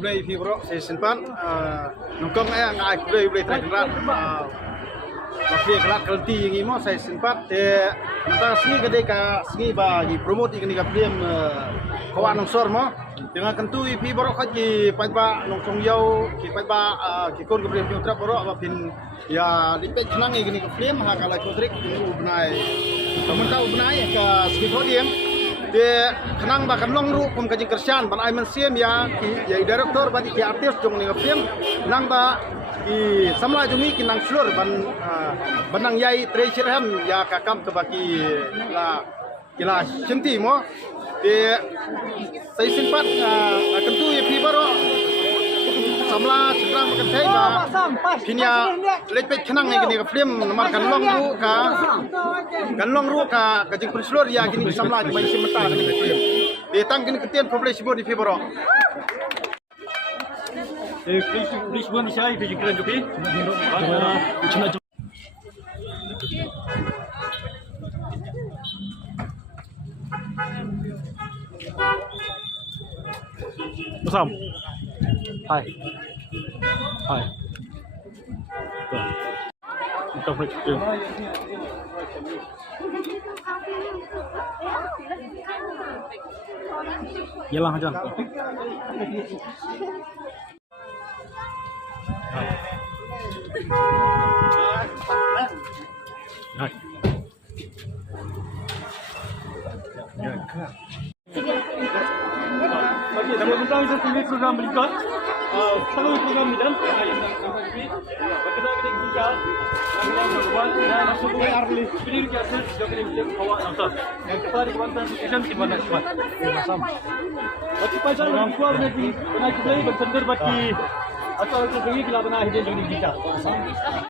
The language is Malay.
Kemudian ibu bro saya simpan nungkong ngai kemudian terkenal masih kelak kelti yang imo saya simpan tentang sini gede ka sini bagi promote ini ka film kawan nongsor mo dengan kentu ibu bro kaji pajba nongsong yau ki pajba ki kon kemudian putra bro apapun ya dipet senang ini ke film hakala kutrik ini ubnai teman tahu ubnai ke sini podium dia kenang bahkan long ru pun kaji kersian ban Aiman Siem ya direktor bagi ki artis jong ni film nang ba ki samla jumi ki nang slur banang yai treasure ham ya kakam ke bagi la kila cinti mo dia saya simpat akan tu ya pibaro samla sedang makan teh ba kinya lepet kenang ni ke film nomor kan long ru ka kaji slur ya kini samla mai simta ni ke film dia tang kini ketian populasi bo di pibaro please buat ni saya pergi kerja joki. Masam. Hai. Hai. Kita pergi. Yalah aja. Hai. Okey, nama tentang TV program berikut. Selalu program ni dan berkenaan dengan kita. Kita buat dan langsung ke arli. Pilih ke atas juga kita bawa nonton. Yang kita di kawasan stesen di mana semua. Sama. Bagi pasal kuat nanti, nak kita bersender bagi atau kita pergi ke lapangan hijau jadi kita.